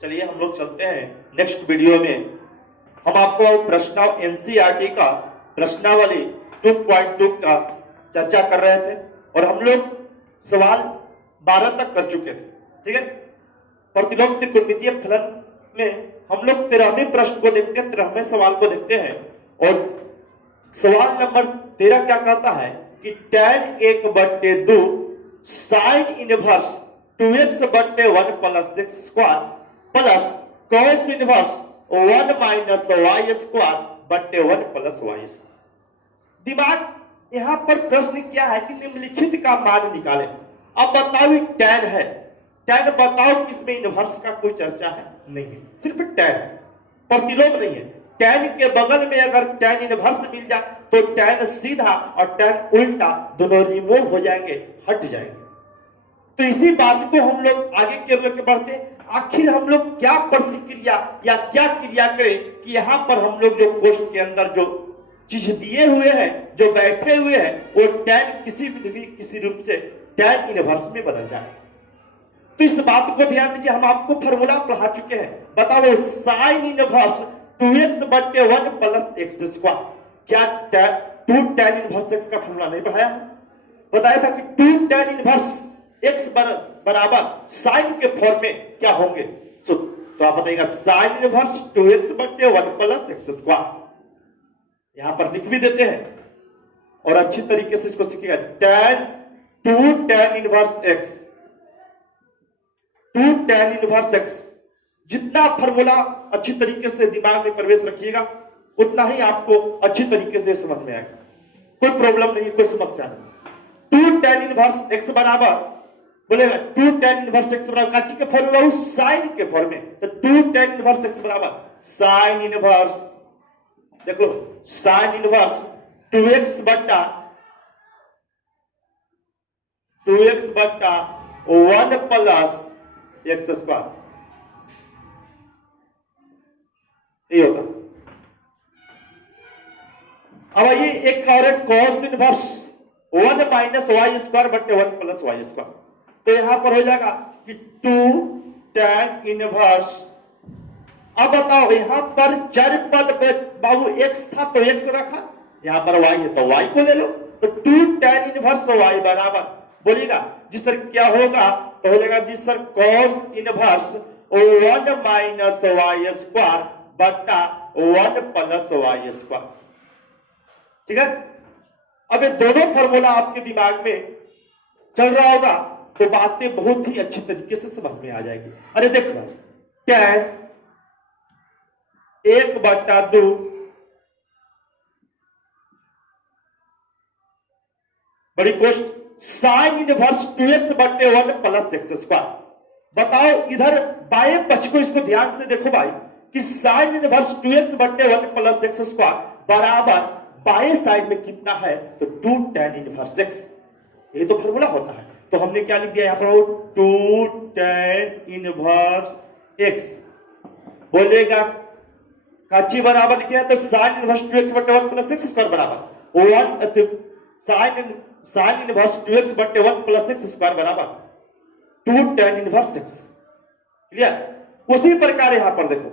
चलिए हम लोग चलते हैं नेक्स्ट वीडियो में। हम आपको प्रश्न एनसीईआरटी का प्रश्नावली 2.2 का चर्चा कर रहे थे और हम लोग सवाल 12 तक कर चुके थे। ठीक है, प्रतिलोम त्रिकोणमितीय फलन में हम लोग 13वें प्रश्न को देखते हैं, 13वें सवाल को देखते हैं। और सवाल नंबर 13 क्या कहता है कि tan 1/2 sign inverse 2x/1 plus x square plus cos inverse 1 minus y square बट्टे 1 प्लस y स्क्वायर। दिमाग यहां पर प्रश्न क्या है कि निम्नलिखित का मान निकालें। अब बताओ tan है, tan बताओ किसमें इनवर्स का कोई चर्चा है? नहीं है, सिर्फ tan, प्रतिलोम नहीं है। tan के बगल में अगर tan इनवर्स मिल जाए तो tan सीधा और tan उल्टा दोनों रिमूव हो जाएंगे, हट जाएंगे। तो इसी बात को हम लोग आगे के बढ़ते, आखिर हम लोग क्या प्रतिक्रिया या क्या क्रिया करें कि यहां पर हम लोग जो क्वेश्चन के अंदर जो चीज दिए हुए हैं, जो बैठे हुए हैं, वो tan किसी रूप से tan इनवर्स में बदल जाए। तो इस बात को ध्यान दीजिए, हम आपको फॉर्मूला पढ़ा चुके हैं। बताओ sign inverse 2x/1 plus x square, क्या 2 tan इनवर्स x का फॉर्मूला नहीं पढ़ाया? बताया था कि 2 tan इनवर्स x बराबर साइन के फॉर्म में क्या होंगे सूत्र। तो आप बताइएगा sign inverse 2x/1 plus x square. यहां पर लिख भी देते हैं और अच्छी तरीके से इसको सीखिएगा।2 tan inverse x, 2 tan inverse x, जितना फॉर्मूला अच्छी तरीके से दिमाग में प्रवेश रखिएगा उतना ही आपको अच्छी तरीके से समझ में आएगा। कोई प्रॉब्लम नहीं, कोई समस्या नहीं। 2 tan इनवर्स x बराबर बोलेगा 2 tan इनवर्स x बराबर काची के फॉर्मूला साइन के फॉर्म में। तो 2 tan इनवर्स x बराबर साइन इनवर्स, देख लो, साइन इनवर्स 2x बट्टा 1 प्लस x स्क्वायर, ये होता। अब ये एक और cos inverse 1 minus y square बट्टे 1 प्लस y स्क्वायर। तो यहां पर हो जाएगा कि 2 tan इनवर्स। अब बताओ यहां पर चर पद बाबू x था तो x रखा, यहां पर y है तो y को ले लो। तो 2 tan इनवर्स y बराबर बोलिएगा जी सर क्या होगा? तो हो जाएगा जी sir cos inverse 1 minus y square बट्टा 1 प्लस y स्क्वायर। ठीक है, अब ये दोनों फॉर्मूला आपके दिमाग में चल रहा होगा तो बातें बहुत ही अच्छी तरीके से समझ में आ जाएगी। अरे देखो tan 1/2 बड़ी कोष्ट sine inverse 2x/1 plus x square. बताओ इधर बाएं पक्ष को इसको ध्यान से देखो भाई कि sign inverse 2x/1 plus x square बराबर बाएं साइड में कितना है? तो 2 tan इनवर्स x। ये तो फॉर्मूला होता है। तो हमने क्या लिख दिया यहां पर 2 tan इनवर्स x बोलेगा काची बराबर लिखा है तो sign inverse 2x/1 plus x square बराबर 1 sign inverse 2x/1 plus x square बराबर 2 tan इनवर्स x। क्लियर? उसी प्रकार यहां पर देखो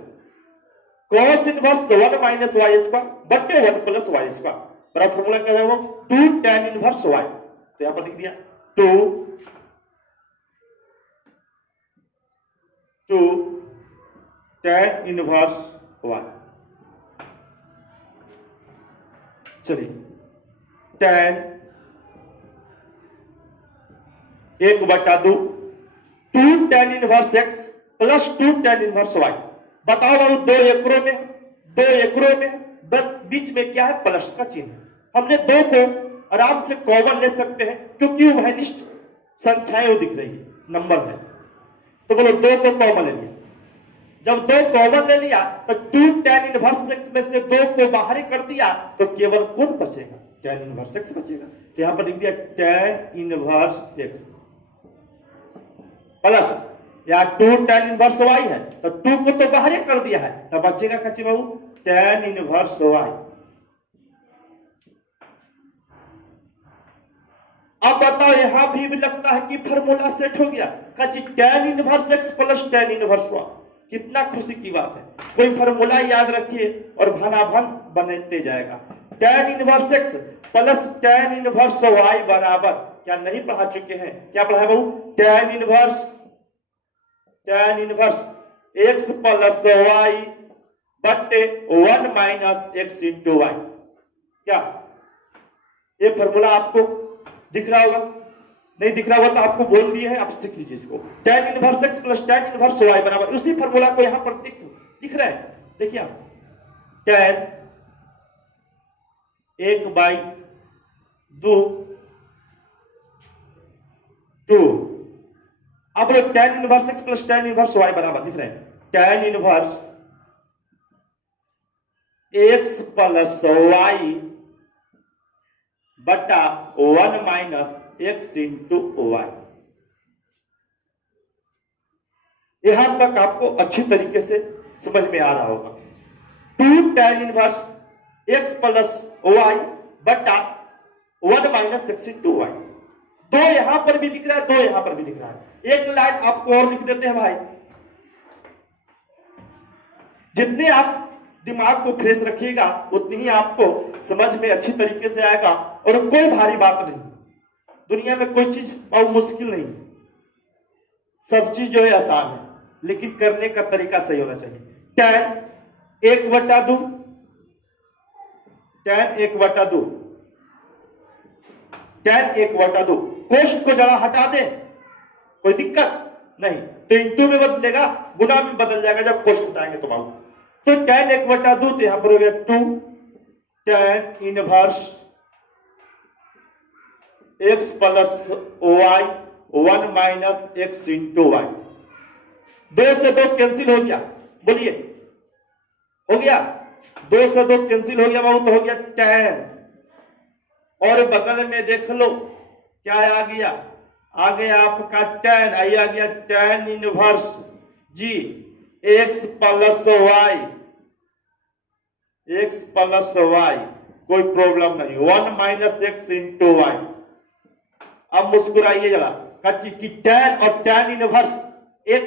cos inverse 1 minus y square बट्टे 1 प्लस y स्क्वायर बराबर फॉर्मूला क्या है? 2 tan इनवर्स y। तो यहां पर लिख दिया 2 tan इनवर्स y। चलिए tan 1/2 2 tan inverse x plus 2 tan inverse y। बताओ बाबू दो एकड़ों में बीच में क्या है? प्लस का चिन्ह। हमने दो को आराम से कॉमन ले सकते हैं क्योंकि उभयनिष्ठ संख्याएं वो दिख रही है, नंबर है। तो बोलो दो को कॉमन ले लिया। जब दो कॉमन ले लिया तो 2 tan इनवर्स x में से दो को बाहर कर दिया तो केवल कौन बचेगा? tan इनवर्स x बचेगा। तो यहां पर लिख दिया tan इनवर्स x प्लस या 2 tan इनवर्स y है तो 2 को तो बाहर कर दिया है तो बचेगा कच्ची बाबू tan इनवर्स y। अब बताओ यहां भी लगता है कि फॉर्मूला सेट हो गया कच्ची tan inverse x plus tan inverse y। कितना खुशी की बात है। कोई फॉर्मूला याद रखिए और भनाभन बनते जाएगा। tan inverse x plus tan inverse y बराबर, क्या नहीं पढ़ा चुके हैं? क्या पढ़ा है बहू? tan inverse x plus y बट्टे 1 माइनस x इंटू वाई। क्या ये फॉर्मूला आपको दिख रहा होगा? नहीं दिख रहा होगा तो आपको बोल दिए हैं, आप सीख लीजिए इसको। tan inverse x plus tan inverse y बराबर, उसी फॉर्मूला को यहां पर दिख रहा है। देखिए आप, tan 1/2 2, अब tan inverse x plus tan inverse y बराबर दिख रहे हैं tan inverse x plus y बटा 1 माइनस x इंटू वाई। यहां तक आपको अच्छी तरीके से समझ में आ रहा होगा। 2 tan inverse x plus y बटा 1 माइनस x इंटू वाई। दो यहां पर भी दिख रहा है, दो यहां पर भी दिख रहा है। एक लाइन आपको और लिख देते हैं भाई। जितने आप दिमाग को फ्रेश रखिएगा उतनी ही आपको समझ में अच्छी तरीके से आएगा, और कोई भारी बात नहीं। दुनिया में कोई चीज बहुत मुश्किल नहीं, सब चीज जो है आसान है, लेकिन करने का तरीका सही होना चाहिए। tan 1/2 tan 1/2 tan 1/2 कोष्ठ को जरा हटा दे, कोई दिक्कत नहीं, तो इंटू में बदलेगा, गुना में बदल जाएगा जब कोष्ठ हटाएंगे तो बाबू। तो tan 1/2 तो यहां पर हो गया 2 tan inverse x plus y 1 minus x into Y. 2 से 2 कैंसिल हो गया, बोलिए हो गया? 2 से 2 कैंसिल हो गया बाबू, तो हो गया tan, और बगल में देख लो क्या आ गया, आ गया आपका tan, आई आ गया tan इनवर्स जी x प्लस y, कोई प्रॉब्लम नहीं, 1 माइनस x इंटू वाई। अब मुस्कुराइए जरा, कच्ची की tan और tan इनवर्स, एक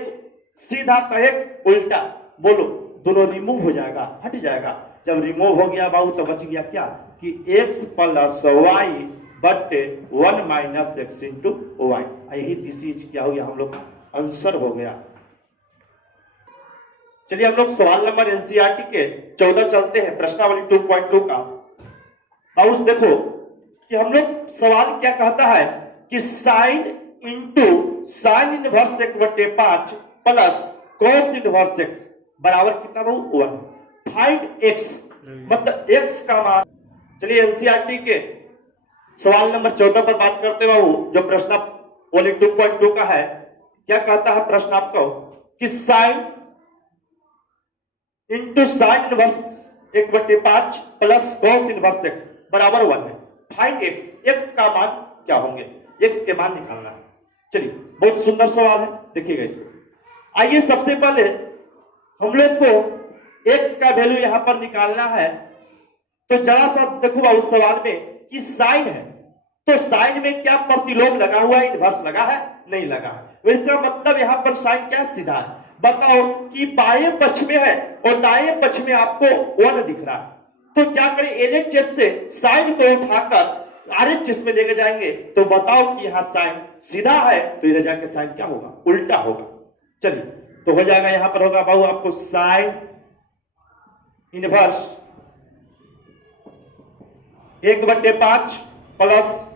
सीधा तो एक उल्टा, बोलो दोनों रिमूव हो जाएगा, हट जाएगा। जब रिमूव हो गया बाबू तो बच गया क्या कि x प्लस y बटे 1 माइनस x इंटू वाई। यही दिस क्या हो गया, हम लोग आंसर हो गया। चलिए हम लोग सवाल नंबर एनसीईआरटी के 14 चलते हैं, प्रश्नावली 2.2 का। बाबू देखो कि हम लोग सवाल क्या कहता है कि sine into sine inverse 1/5 plus cos inverse x बराबर कितना बाबू 1। फाइंड x, मतलब x का मान। चलिए एनसीईआरटी के सवाल नंबर 14 पर बात करते हैं बाबू, जो प्रश्नावली 2.2 का है। क्या कहता है प्रश्न आपको कि sine into sine inverse 1/5 plus cos inverse x बराबर 1 है। फाइंड x, x का मान क्या होंगे, x के मान निकालना है। चलिए बहुत सुंदर सवाल है, देखिएगा इसको। आइए सबसे पहले हम लोग को x का वैल्यू यहां पर निकालना है, तो जरा सा देखो उस सवाल में कि साइन है, तो साइन में क्या प्रतिलोम लगा हुआ है, इनवर्स लगा है, नहीं लगा है। इसका मतलब यहां पर साइन क्या सीधा है। बताओ कि बाएं पक्ष में है और दाएं पक्ष में आपको 1 दिख रहा है, तो क्या करें, एलएचएस से साइन को उठाकर आरएचएस में लेके जाएंगे, तो बताओ कि यहां साइन सीधा है, तो इधर जाके साइन क्या होगा, उल्टा होगा। चलिए तो हो जाएगा, यहां पर होगा बाबू आपको sine inverse 1/5 plus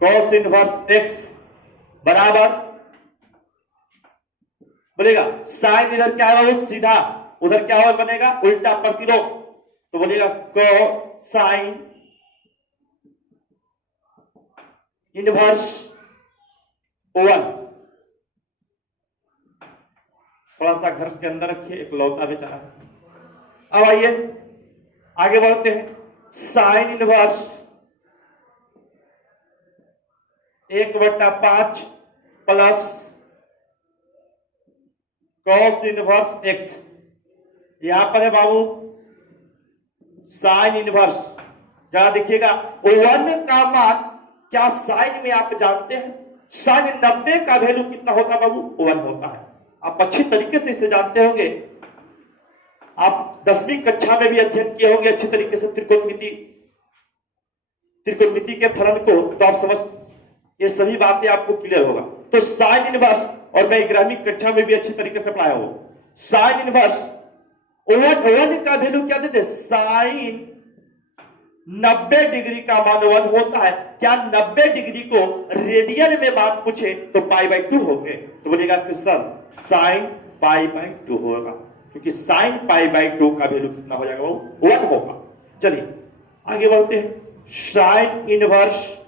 cos inverse x बराबर, बोलेगा साइन इधर क्या है सीधा, उधर क्या हो बनेगा उल्टा प्रतिलोम, तो बोलेगा कोसाइन इनवर्स 1। थोड़ा सा घर के अंदर रखिए, एक लौता बेचारा है। अब आइए आगे बढ़ते हैं। Sine inverse 1/5 plus cos inverse x, यहां पर है बाबू साइन इनवर्स। जरा देखिएगा 1 का मान क्या साइन में आप जानते हैं, साइन 90 का वैल्यू कितना होता है बाबू? 1 होता है। आप अच्छी तरीके से इसे जानते होंगे, आप 10वीं कक्षा में भी अध्ययन किए होंगे अच्छी तरीके से त्रिकोणमिति के फलन को, तो आप समझ, ये सभी बातें आपको क्लियर होगा। तो साइन इनवर्स, और मैं 11वीं कक्षा में भी अच्छी तरीके से पढ़ाया हूं, साइन इनवर्स 1 का वैल्यू क्या देते? साइन 90 डिग्री का मान 1 होता है। क्या 90 डिग्री को रेडियन में मान पूछे तो π/2 होंगे, तो बोलेगा कि सर साइन π/2 होगा, क्योंकि साइन π/2 का वैल्यू कितना हो जाएगा? वो 1 होगा। चलिए आगे बढ़ते हैं। Sine inverse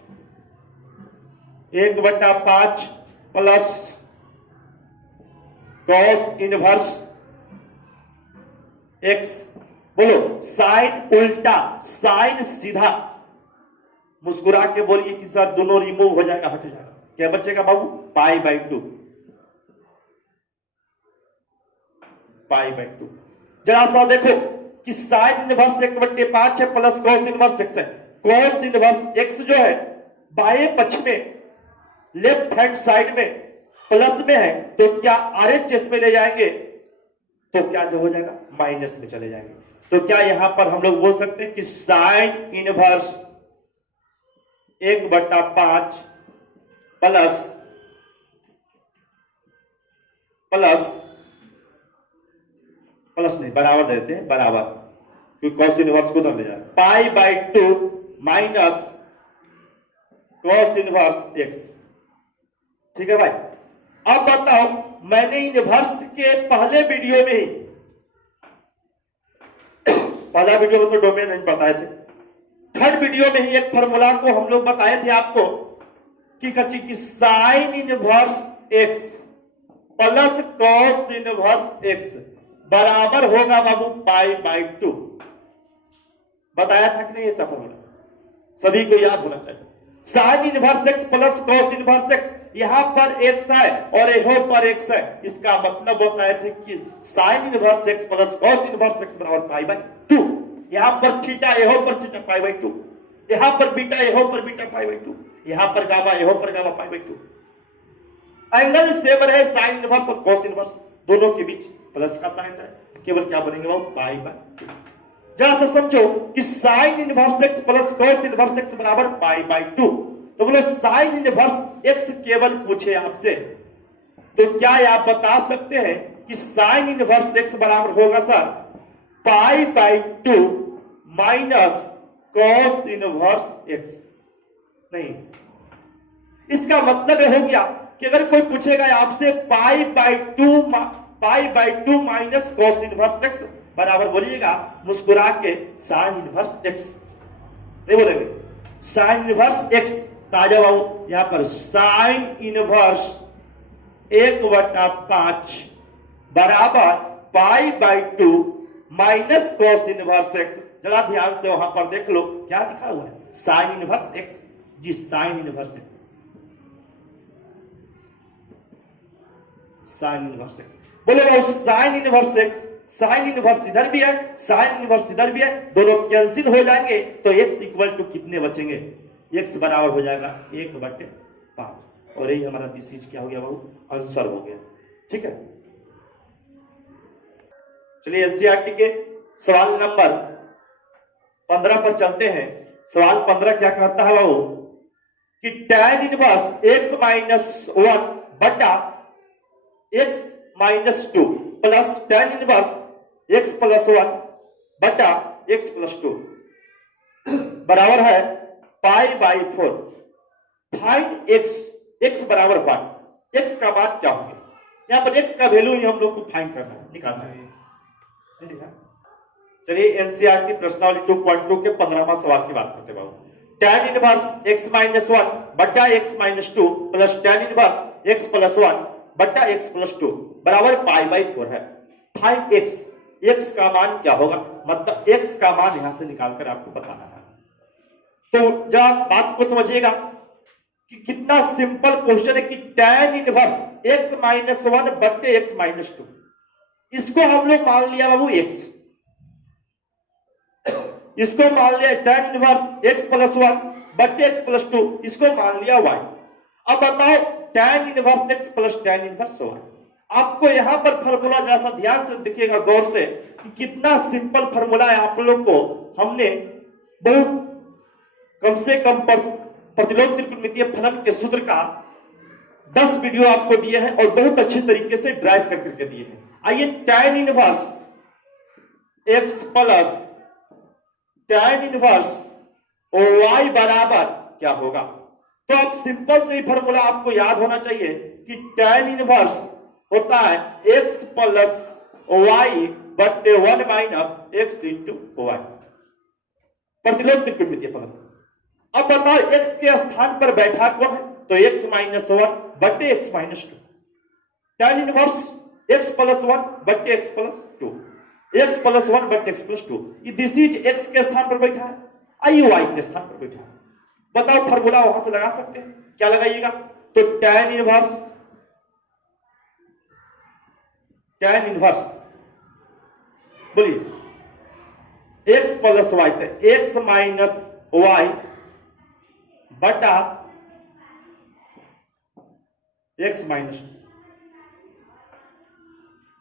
1/5 plus cos inverse x। बोलो साइन उल्टा, साइन सीधा। मुस्कुरा के बोलिए कि सर दोनों रिमूव हो जाएगा, हट जाएगा। क्या बचेगा बाबू? π/2। π/2। जरा सा देखो कि साइन इनवर्स 1/5 है प्लस कॉस इनवर्स x है। कॉस इनवर्स x जो है बाएं पक्ष में, लेफ्ट हैंड साइड में प्लस में है, तो क्या RHS में ले जाएंगे तो क्या जो हो जाएगा? माइनस में चले जाएंगे। तो क्या यहां पर हम लोग बोल सकते हैं कि साइन इनवर्स 1/5 प्लस नहीं, बराबर देते हैं, बराबर, क्योंकि कॉस इनवर्स को उधर ले जाए, π/2 माइनस कॉस इनवर्स x। ठीक है भाई। अब बताओ, मैंने इनवर्स के पहले वीडियो में ही, पहला वीडियो में तो डोमेन नहीं बताए थे, थर्ड वीडियो में ही एक फॉर्मूला को हम लोग बताए थे आपको कि sign inverse x plus cos inverse x बराबर होगा बाबू π/2। बताया था कि नहीं? ये सब फॉर्मूला सभी को याद होना चाहिए। Sign inverse x plus cos inverse x, यहां पर x है और यहां पर x है, इसका मतलब होता है कि sign inverse x plus cos inverse x बराबर π/2। यहां पर थीटा, यहां पर थीटा, π/2। यहां पर बीटा, यहां पर बीटा, π/2। यहां पर गामा, यहां पर गामा, π/2। एंगल सेम रहे साइन इनवर्स और कॉस इनवर्स, दोनों के बीच प्लस का साइन है, केवल क्या बनेंगे वो? π/2। जरा सा समझो कि sign inverse x plus cos inverse x बराबर π/2। तो बोलो साइन इनवर्स x केवल पूछे आपसे, तो क्या आप बता सकते हैं कि साइन इनवर्स x बराबर होगा sir π/2 minus cos inverse x? नहीं, इसका मतलब हो गया कि अगर कोई पूछेगा आपसे π/2 माइनस कॉस इनवर्स x बराबर, बोलिएगा मुस्कुरा के साइन इनवर्स x। नहीं बोलेंगे साइन इनवर्स x। ताजा बाबू यहां पर साइन इनवर्स 1/5 बराबर π/2 माइनस कॉस इनवर्स x। जरा ध्यान से वहां पर देख लो क्या लिखा हुआ है, साइन इनवर्स x। जी sine inverse x, sine inverse x। बोलेगा sine inverse x, sine inverse इधर भी है, साइन इनवर्स इधर भी है, दोनों कैंसिल हो जाएंगे, तो x इक्वल टू कितने बचेंगे? x बराबर हो जाएगा 1/5। और यही हमारा दिस इज क्या हो गया बाबू? आंसर हो गया। ठीक है, चलिए एनसीईआरटी के सवाल नंबर 15 पर चलते हैं। सवाल 15 क्या कहता है बाबू कि tan इनवर्स x-1 बटा x-2 plus tan inverse x+1 बटा x+2 बराबर है π/4। फाइंड x बराबर 1। x का मान क्या होगा? यहां पर x का वैल्यू ही हम लोग को फाइंड करना है, निकालना है। चलिए एनसीईआरटी प्रश्नावली 2.2 के 15वां सवाल की बात करते हैं बाबू। tan इनवर्स x-1 बटा x-2 plus tan inverse x+1 बटा x+2 बराबर π/4 है। फाइंड x का मान क्या होगा? मतलब x का मान यहां से निकालकर आपको बताना है। तो जब बात को समझिएगा कि कितना सिंपल क्वेश्चन है कि tan इनवर्स x-1 बटे x-2, इसको हम लोग मान लिया बाबू x, इसको मान लिया tan इनवर्स x+1 बटे x+2, इसको मान लिया y। अब बताओ tan inverse x plus tan inverse y। आपको यहां पर फॉर्मूला जरा सा ध्यान से दिखेगा गौर से कि कितना सिंपल फॉर्मूला है। आप लोग को हमने बहुत कम से कम पर प्रतिलोम त्रिकोणमितीय फलन के सूत्र का 10 वीडियो आपको दिए हैं और बहुत अच्छे तरीके से ड्राइव करके दिए हैं। आइए tan inverse x plus tan inverse y बराबर क्या होगा। तो अब सिंपल से ही फॉर्मूला आपको याद होना चाहिए कि tan इनवर्स होता है x प्लस y बटे 1 माइनस x इंटू वाई, प्रतिलोम त्रिकोणमितीय फलन। अब बताओ x के स्थान पर बैठा कौन है, तो x माइनस 1 बटे x minus 2। tan inverse x plus 1 बटे x प्लस 2, x प्लस 1 बटे x plus 2। This is x के स्थान पर बैठा है, आई y के स्थान पर बैठा है। बताओ फॉर्मूला वहां से लगा सकते हैं, क्या लगाइएगा, तो tan इनवर्स बोलिए x प्लस y, तो x माइनस y बटा x minus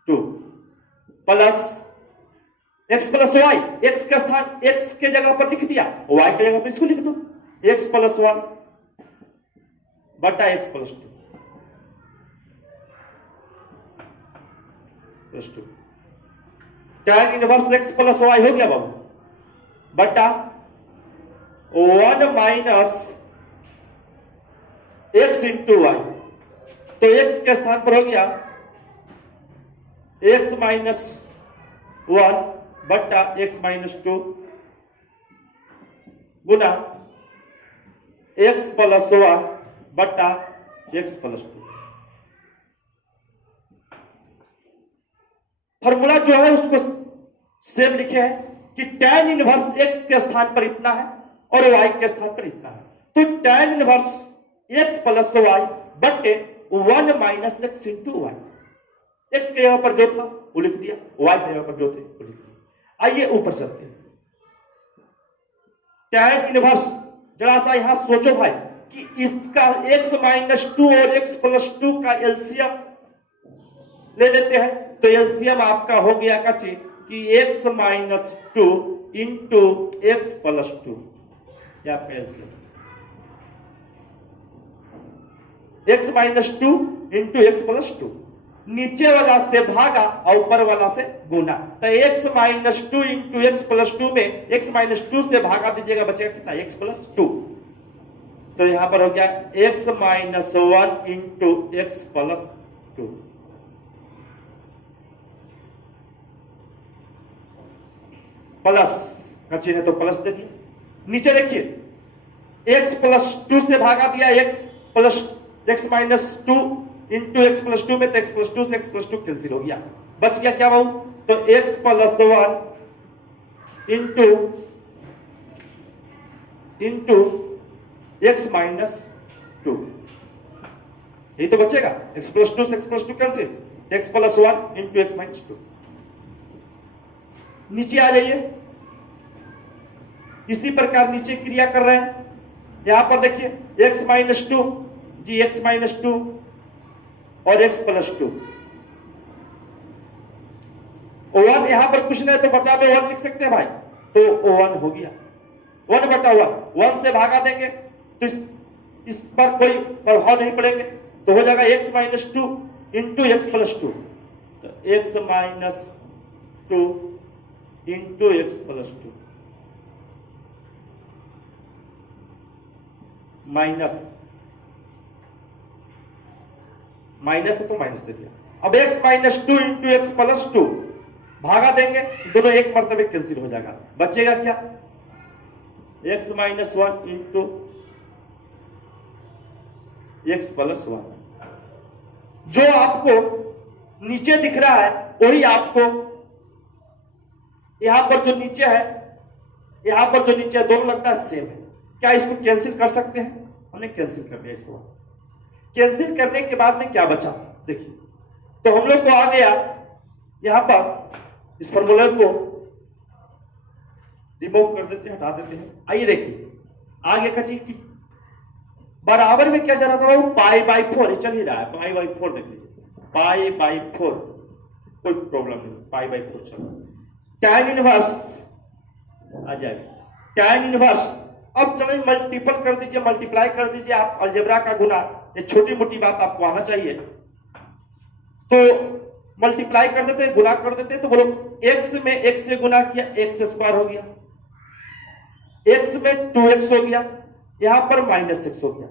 2 plus x plus y, x का स्थान x के जगह पर लिख दिया, y के जगह पर इसको लिख दो, x प्लस 1 बटा x plus 2। tan inverse x plus y हो गया बाबू, बटा 1 माइनस x इंटू वाई। तो x के स्थान पर हो गया x माइनस 1 बटा x माइनस 2 गुना x प्लस 1 बटा x प्लस 2। फॉर्मूला जो है उसको सेम लिखे है कि tan इनवर्स x के स्थान पर इतना है और y के स्थान पर इतना है। तो tan inverse x plus y बटे 1 minus x into Y. x के यहां पर जो था वो लिख दिया, y के यहां पर जो थे वो लिख दिया। आइए ऊपर चलते हैं। tan इनवर्स जरा सा यहां सोचो भाई कि इसका x माइनस 2 और x प्लस 2 का एलसीएम ले लेते हैं, तो एलसीएम आपका हो गया कच्ची कि x minus 2 into x plus 2, या आपका LCM x minus 2 into x plus 2, नीचे वाला से भागा और ऊपर वाला से गुना। तो x minus 2 into x plus 2 में x माइनस 2 से भागा दीजिएगा, बचेगा कितना, x प्लस 2। तो यहां पर हो गया x minus 1 into x plus 2। Plus का चिन्ह तो प्लस दे दिया, नीचे देखिए x प्लस 2 से भागा दिया, x minus 2 into x plus 2 में, तो x प्लस 2 से x प्लस 2 कैंसिल हो गया, बच गया क्या बाबू, तो x plus 1 into x minus 2, यही तो बचेगा। x प्लस 2 से x plus 2 cancel, x plus 1 into x minus 2। नीचे आ जाइए, इसी प्रकार नीचे क्रिया कर रहे हैं। यहां पर देखिए x माइनस 2 जी, x माइनस 2 और x प्लस 2, 1 यहां पर कुछ नहीं तो बटा में 1 लिख सकते हैं भाई, तो 1 हो गया, 1 बटा 1 से भागा देंगे तो इस पर कोई प्रभाव नहीं पड़ेंगे, तो हो जाएगा x minus 2 into x plus 2, तो x minus 2 into x plus 2 minus है तो माइनस दे दिया। अब x minus 2 into x plus 2 भागा देंगे, दोनों एक मर्तबे कैंसिल हो जाएगा, बचेगा क्या, x minus 1 into x plus 1। जो आपको नीचे दिख रहा है वही आपको यहां पर जो नीचे है, यहां पर जो नीचे है, दोनों लगता है सेम है। क्या इसको कैंसिल कर सकते हैं, हमने कैंसिल कर दिया। इसको कैंसिल करने के बाद में क्या बचा देखिए, तो हम लोग को आ गया यहां पर, इस फॉर्मूले को रिमूव कर देते हैं, हटा देते हैं। आइए देखिए आगे का चीज बराबर में क्या जा रहा था बाबू, पाई बाई 4 चल ही रहा है, पाई बाई 4 देख लीजिए, पाई बाई 4 कोई प्रॉब्लम नहीं, पाई बाई 4 चल रहा है। tan इनवर्स आ जाएगा, tan इनवर्स। अब चलो मल्टीपल कर दीजिए, मल्टीप्लाई कर दीजिए आप, अलजेब्रा का गुना, ये छोटी मोटी बात आपको आना चाहिए। तो मल्टीप्लाई कर देते, गुना कर देते, तो बोलो x में x से गुना किया, x स्क्वायर हो गया, x में 2x हो गया, यहां पर -x हो गया,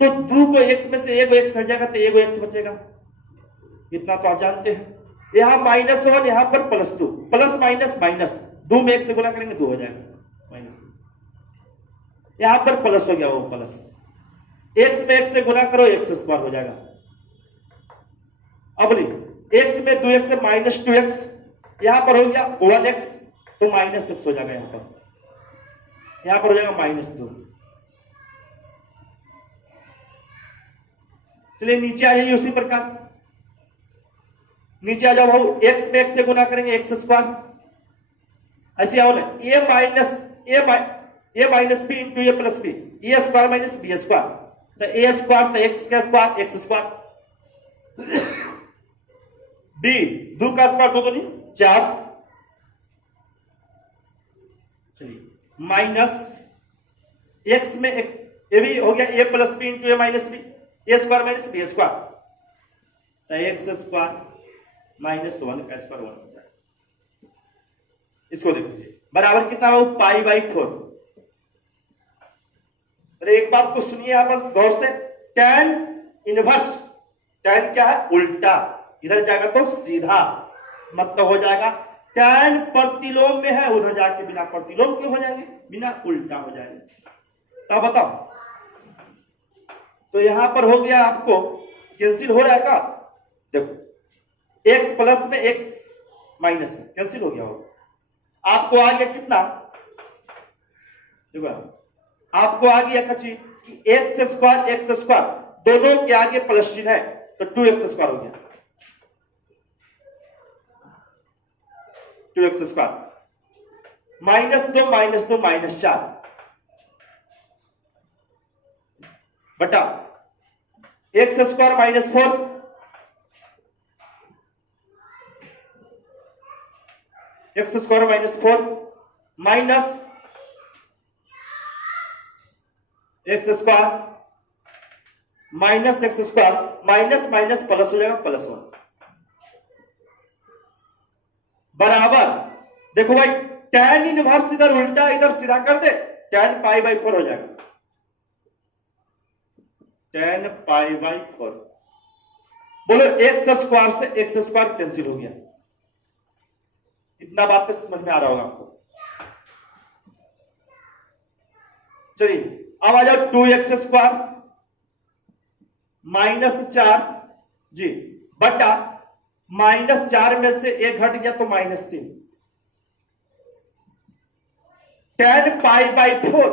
तो 2 को x में से 1 को x हट जाएगा तो 1 को x बचेगा, इतना तो आप जानते हैं। यहां -1, यहां पर +2, प्लस माइनस माइनस, 2 में 1 से गुना करेंगे 2 हो जाएगा, माइनस, यहां पर प्लस हो गया, वो प्लस, x में x से गुना करो x स्क्वायर हो जाएगा। अब x में 2x से -2x, यहां पर हो गया 1x, तो -x हो जाएगा, यहां पर हो जाएगा -2। चलिए नीचे आ जाइए, उसी प्रकार नीचे आ जाओ भाऊ, x में x से गुना करेंगे x स्क्वायर, ऐसे आओ ना, a minus B into A plus B, A square minus B square, तो ए स्क्वायर तो x का स्क्वायर, x स्क्वायर, b 2 का स्क्वायर 2 नहीं 4, चलिए माइनस x में x, ये भी हो गया a plus B into A minus B, A square minus B square, तो x स्क्वायर माइनस 1 का स्क्वायर 1 हो जाए। इसको देख लीजिए, बराबर कितना हो, पाई बाई 4। अरे एक बात को सुनिए यहां पर गौर से, tan इनवर्स, tan क्या है, उल्टा, इधर जाएगा तो सीधा, मतलब हो जाएगा tan प्रतिलोम में है, उधर जाके बिना प्रतिलोम क्यों हो जाएंगे, बिना उल्टा हो जाएंगे। तब बताओ, तो यहां पर हो गया, आपको कैंसिल हो रहा है का, देखो x प्लस में x माइनस में कैंसिल हो गया हो, आपको आ गया कितना, देखो आपको आ गया कची कि x स्क्वायर दोनों के आगे प्लस चिन्ह है, तो 2x स्क्वायर हो गया, 2x स्क्वायर, -2 -4 बटा x square -4, x square -4 minus x square minus x square, minus minus plus हो जाएगा, +1 बराबर, देखो भाई tan इनवर्स इधर उल्टा, इधर सीधा कर दे, tan पाई बाई 4 हो जाएगा, tan पाई बाई 4। बोलो x स्क्वायर से x स्क्वायर कैंसिल हो गया, इतना बात तो समझ में आ रहा होगा आपको। चलिए अब आ जाओ, 2x स्क्वायर -4 जी बटा -4 में से 1 घट गया तो -3, tan पाई बाई 4,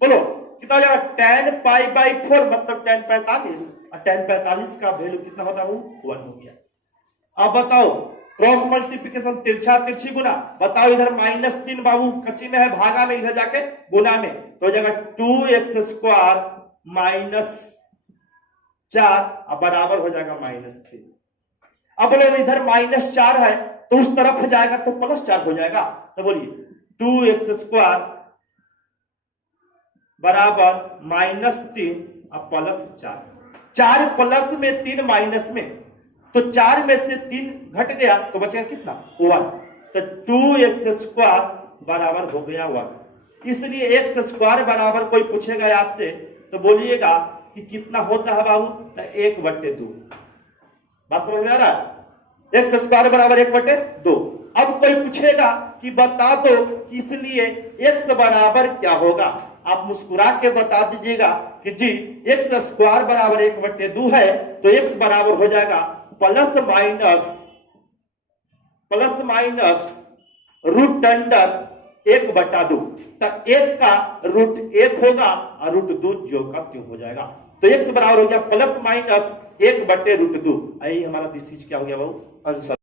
बोलो कितना हो जाएगा, tan पाई बाई 4 मतलब tan 45, और tan 45 का वैल्यू कितना होता है, वो 1 हो गया। अब बताओ क्रॉस मल्टीप्लिकेशन, तिरछा तिरछी गुना, बताओ इधर -3 बाबू कच्ची में है, भागा में, इधर जाके गुना में, तो हो जाएगा 2x स्क्वायर -4 बराबर हो जाएगा -3। अब बोलो इधर -4 है तो उस तरफ जाएगा तो +4 हो जाएगा, तो बोलिए 2x स्क्वायर बराबर -3 अब +4, 4 प्लस में 3 माइनस में, तो 4 में से 3 घट गया तो बचेगा कितना, 1, तो 2x स्क्वायर बराबर हो गया 1। इसलिए x स्क्वायर बराबर कोई पूछेगा आपसे तो बोलिएगा कि कितना होता है बाबू, तो 1/2। बात समझ में आ रहा है, x स्क्वायर बराबर 1/2। अब कोई पूछेगा कि बता दो, इसलिए x बराबर क्या होगा, आप मुस्कुरा के बता दीजिएगा कि जी x स्क्वायर बराबर 1/2 है, तो x बराबर हो जाएगा प्लस माइनस रूट अंडर 1/2, तो 1 का रूट 1 होगा और रूट 2 जो का क्यों हो जाएगा, तो x बराबर हो गया +- 1/2। यही हमारा दिस क्या हो गया बाबू, आंसर।